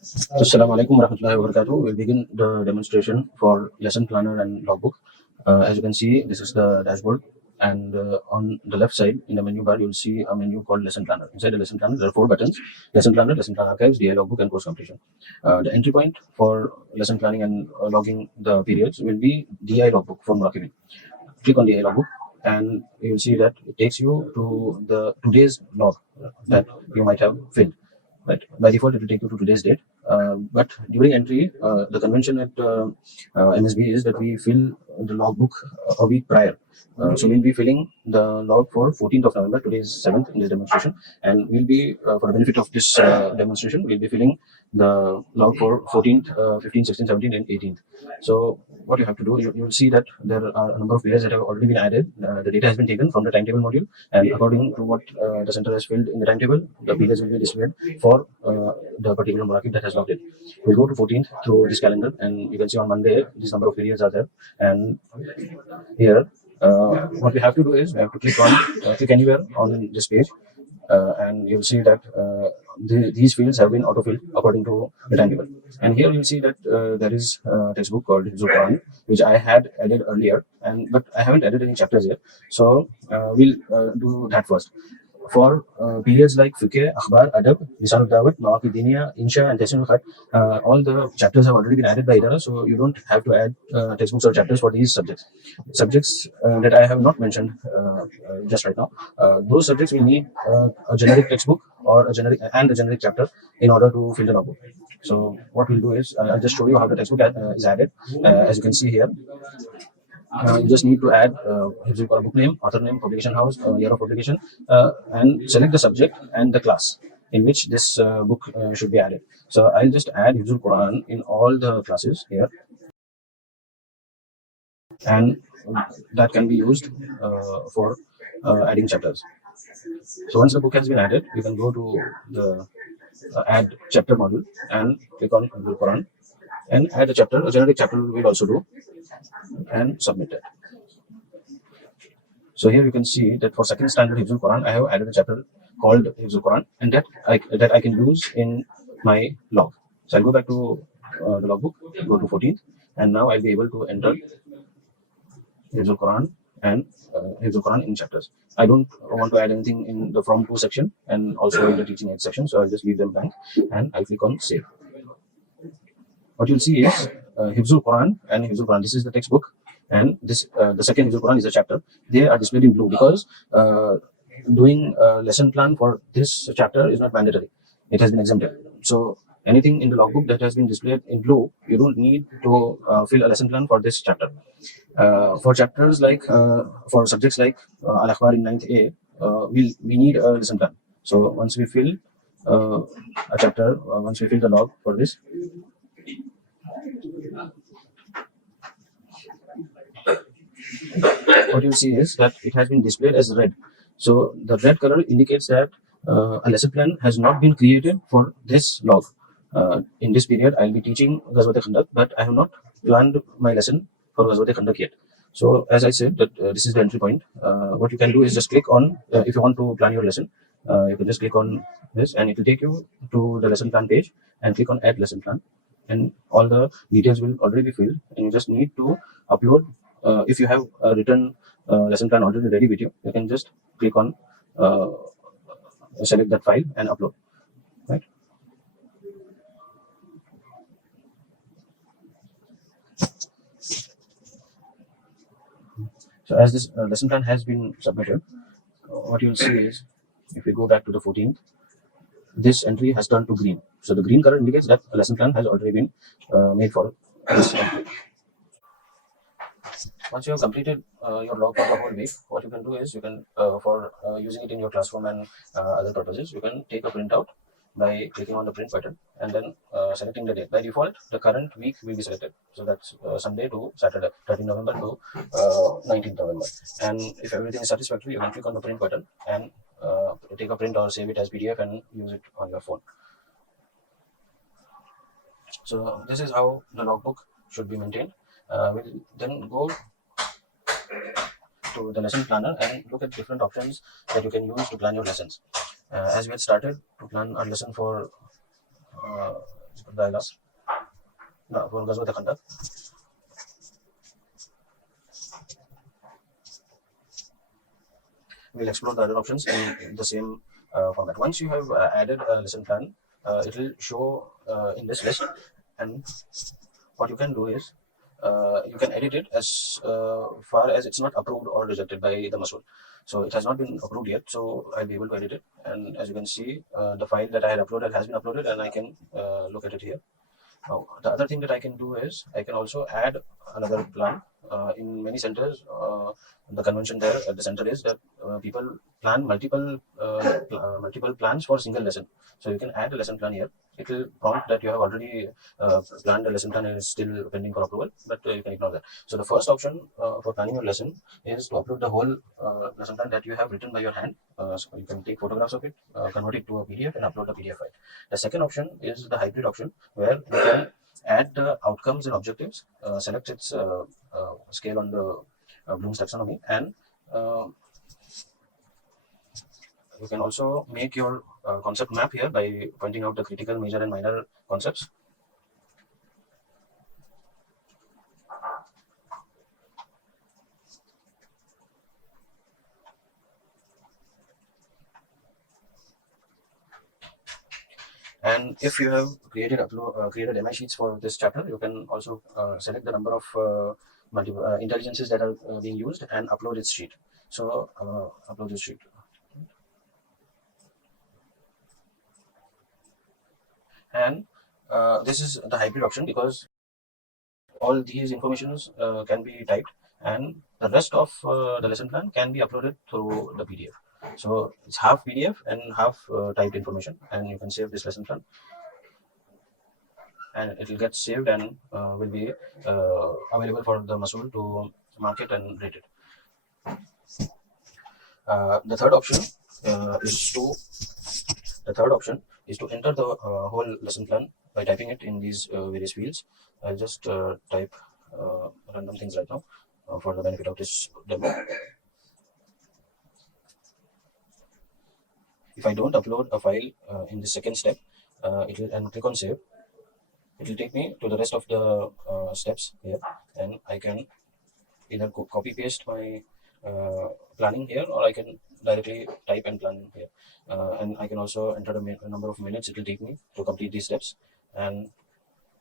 Assalamu alaikum warahmatullahi wabarakatuh. We'll begin the demonstration for lesson planner and logbook. As you can see, this is the dashboard, and on the left side in the menu bar, you'll see a menu called lesson planner. Inside the lesson planner, there are 4 buttons: lesson planner, lesson plan archives, DI logbook, and course completion. The entry point for lesson planning and logging the periods will be DI logbook for Murakibin. Click on DI logbook, and you'll see that it takes you to the today's log that you might have filled. Right. By default, it will take you to today's date. But during entry, the convention at MSB is that we fill the logbook a week prior. So we'll be filling the log for 14th of November. Today is 7th in this demonstration, and we'll be for the benefit of this demonstration, we'll be filling the log for 14th, 15th, 16th, 17th, and 18th. So what you have to do, you'll see that there are a number of periods that have already been added. The data has been taken from the timetable module, and according to what the center has filled in the timetable, the periods will be displayed for the particular market that has logged it. We'll go to 14th through this calendar, and you can see on Monday this number of periods are there. And here, what we have to do is we have to click anywhere on this page, and you'll see that these fields have been auto-filled according to the timetable. And here you'll see that there is a textbook called Zupan, which I had added earlier, but I haven't added any chapters yet. So we'll do that first. For periods like Fiqh, Akhbar, Adab, Lisan al-Dawat, Mawaqi Diniya, Insha, and Tahsin al-Khat, all the chapters have already been added by Idara, so you don't have to add textbooks or chapters for these subjects. Subjects that I have not mentioned just right now, those subjects will need a generic textbook or a generic chapter in order to fill the logbook. So what we'll do is I'll just show you how the textbook is added. As you can see here, you just need to add book name, author name, publication house, year of publication, and select the subject and the class in which this book should be added. So I'll just add Hifzul Quran in all the classes here, and that can be used for adding chapters. So once the book has been added, you can go to the add chapter module and click on Hifzul Quran and add a chapter. A generic chapter will also do, and submit it. So here you can see that for second standard Hifzul Quran, I have added a chapter called Hifzul Quran, and that I can use in my log. So I'll go back to the logbook, go to 14th, and now I'll be able to enter Hifzul Quran and Hifzul Quran in chapters. I don't want to add anything in the from to section and also in the teaching aid section, so I'll just leave them blank, and I'll click on save. What you'll see is Hifzul Quran and Hifzul Quran. This is the textbook, and this the second Hifzul Quran is a chapter. They are displayed in blue because doing a lesson plan for this chapter is not mandatory. It has been exempted. So anything in the logbook that has been displayed in blue, you don't need to fill a lesson plan for this chapter. For chapters like for subjects like Al-Akhbar in 9th A, we need a lesson plan. So once we fill a chapter, once we fill the log for this, what you see is that it has been displayed as red. So the red color indicates that a lesson plan has not been created for this log. In this period, I'll be teaching Ghazwat-e-Khandaq, but I have not planned my lesson for Ghazwat-e-Khandaq yet. So as I said, that this is the entry point. What you can do is just click on, if you want to plan your lesson, you can just click on this, and it will take you to the lesson plan page, and click on add lesson plan, and all the details will already be filled, and you just need to upload. If you have a written lesson plan already ready with you, you can just click on select that file and upload. Right. So as this lesson plan has been submitted, what you'll see is, if we go back to the 14th, this entry has turned to green. So the green color indicates that a lesson plan has already been made for this entry. Once you have completed your log for the whole week, what you can do is you can, for using it in your classroom and other purposes, you can take a printout by clicking on the print button and then selecting the date. By default, the current week will be selected. So that's Sunday to Saturday, 13 November to 19th November. And if everything is satisfactory, you can click on the print button and take a print or save it as PDF and use it on your phone. So this is how the logbook should be maintained. We'll then go to the lesson planner and look at different options that you can use to plan your lessons. As we had started to plan our lesson for जाएगा ना phone Ghazwat खंड we'll explore the other options in the same format. Once you have added a lesson plan, it will show in this list, and what you can do is you can edit it as far as it's not approved or rejected by the Masood. So it has not been approved yet, so I'll be able to edit it. And as you can see, the file that I had uploaded has been uploaded, and I can look at it here. Now, the other thing that I can do is I can also add another plan. In many centers, the convention there at the center is that people plan multiple plans for a single lesson. So you can add a lesson plan here. It will prompt that you have already planned a lesson plan and is still pending for approval, but you can ignore that. So the first option for planning your lesson is to upload the whole lesson plan that you have written by your hand. So you can take photographs of it, convert it to a PDF, and upload the PDF file. The second option is the hybrid option, where you can add the outcomes and objectives, select its scale on the Bloom's taxonomy, and uh, you can also make your concept map here by pointing out the critical, major, and minor concepts. And if you have created MI sheets for this chapter, you can also select the number of multiple intelligences that are being used and upload its sheet. So upload this sheet. And this is the hybrid option because all these informations can be typed, and the rest of the lesson plan can be uploaded through the PDF. So it's half PDF and half typed information, and you can save this lesson plan, and it will get saved and will be available for the Masool to market and rate it. The third option is to enter the whole lesson plan by typing it in these various fields. I'll just type random things right now for the benefit of this demo. If I don't upload a file in the second step, it will and click on save, it will take me to the rest of the steps here, and I can either copy paste my planning here, or I can directly type and plan here. And I can also enter the number of minutes it will take me to complete these steps. And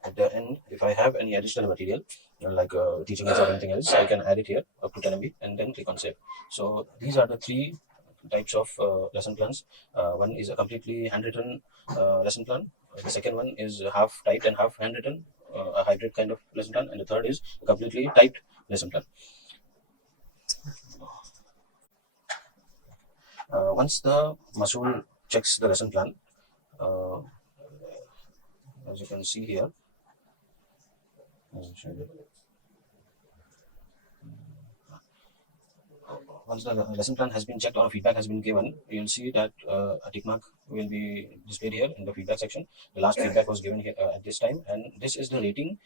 at the end, if I have any additional material, like teaching aids or anything else, I can add it here up to 10 MB and then click on save. So these are the three types of lesson plans. One is a completely handwritten lesson plan. The second one is half typed and half handwritten, a hybrid kind of lesson plan. And the third is a completely typed lesson plan. Once the Masool checks the lesson plan, as you can see here, once the lesson plan has been checked or feedback has been given, you'll see that a tick mark will be displayed here in the feedback section. The last feedback was given here at this time, and this is the rating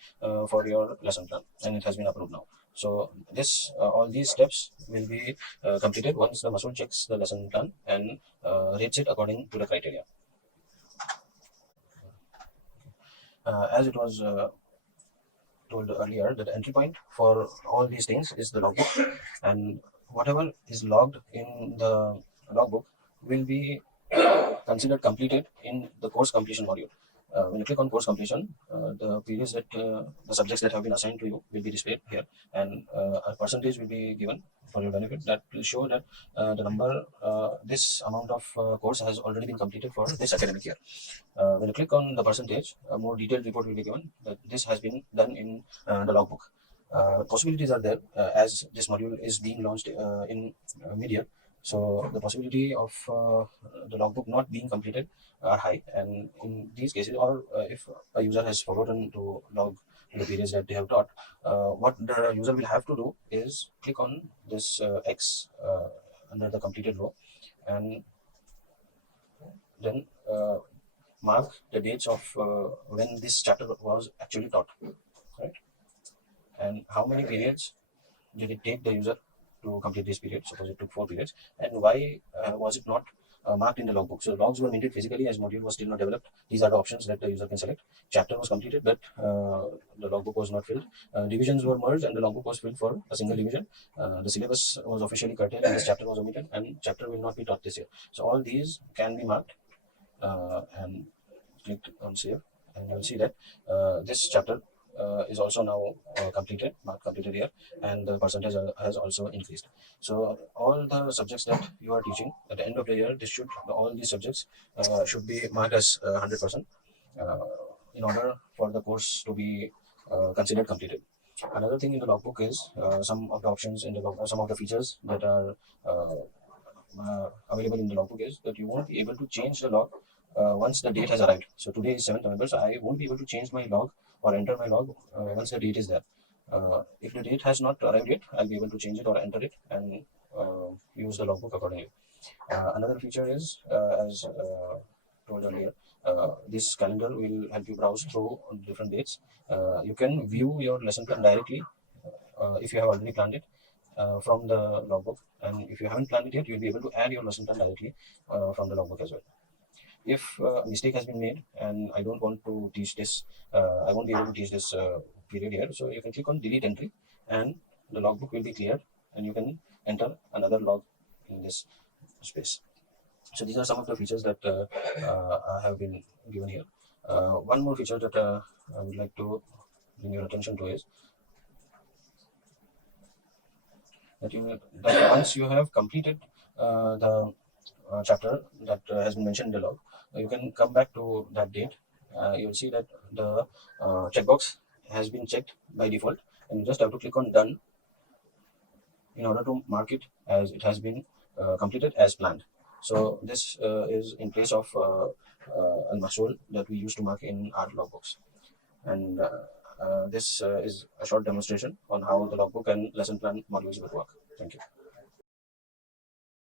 for your lesson plan, and it has been approved now. So this all these steps will be completed once the Masool checks the lesson plan and rates it according to the criteria. As it was told earlier, that the entry point for all these things is the logbook, and whatever is logged in the logbook will be considered completed in the course completion module. When you click on course completion, the periods that the subjects that have been assigned to you will be displayed here, and a percentage will be given for your benefit that will show that the number, this amount of course has already been completed for this academic year. When you click on the percentage, a more detailed report will be given that this has been done in the logbook. Possibilities are there as this module is being launched in mid-year. So the possibility of the logbook not being completed are high, and in these cases, or if a user has forgotten to log the periods that they have taught, what the user will have to do is click on this X under the completed row, and then mark the dates of when this chapter was actually taught, right? And how many periods did it take the user to complete this period? Suppose it took 4 periods, and why was it not marked in the logbook. So logs were minted physically as module was still not developed. These are the options that the user can select. Chapter was completed, but the logbook was not filled. Divisions were merged, and the logbook was filled for a single division. The syllabus was officially curtailed, and this chapter was omitted, and chapter will not be taught this year. So all these can be marked, and click on save, and you will see that this chapter is also now completed, marked completed here, and the percentage has also increased. So all the subjects that you are teaching at the end of the year, this should all these subjects should be marked as 100% uh, in order for the course to be considered completed. Another thing in the logbook is some of the options in the some of the features that are available in the logbook is that you won't be able to change the log once the date has arrived. So today is 7th November, so I won't be able to change my log or enter my log once the date is there. If the date has not arrived yet, I'll be able to change it or enter it and use the logbook accordingly. Another feature is, as told earlier, this calendar will help you browse through different dates. You can view your lesson plan directly if you have already planned it from the logbook, and if you haven't planned it yet, you'll be able to add your lesson plan directly from the logbook as well. If a mistake has been made and I don't want to teach this, I won't be able to teach this period here, so you can click on delete entry and the logbook will be cleared and you can enter another log in this space. So these are some of the features that have been given here. One more feature that I would like to bring your attention to is that once you have completed the chapter that has been mentioned in the log, you can come back to that date. You will see that the checkbox has been checked by default, and you just have to click on done in order to mark it as it has been completed as planned. So this is in place of al-mahsul that we used to mark in our logbooks. And this is a short demonstration on how the logbook and lesson plan modules will work. Thank you.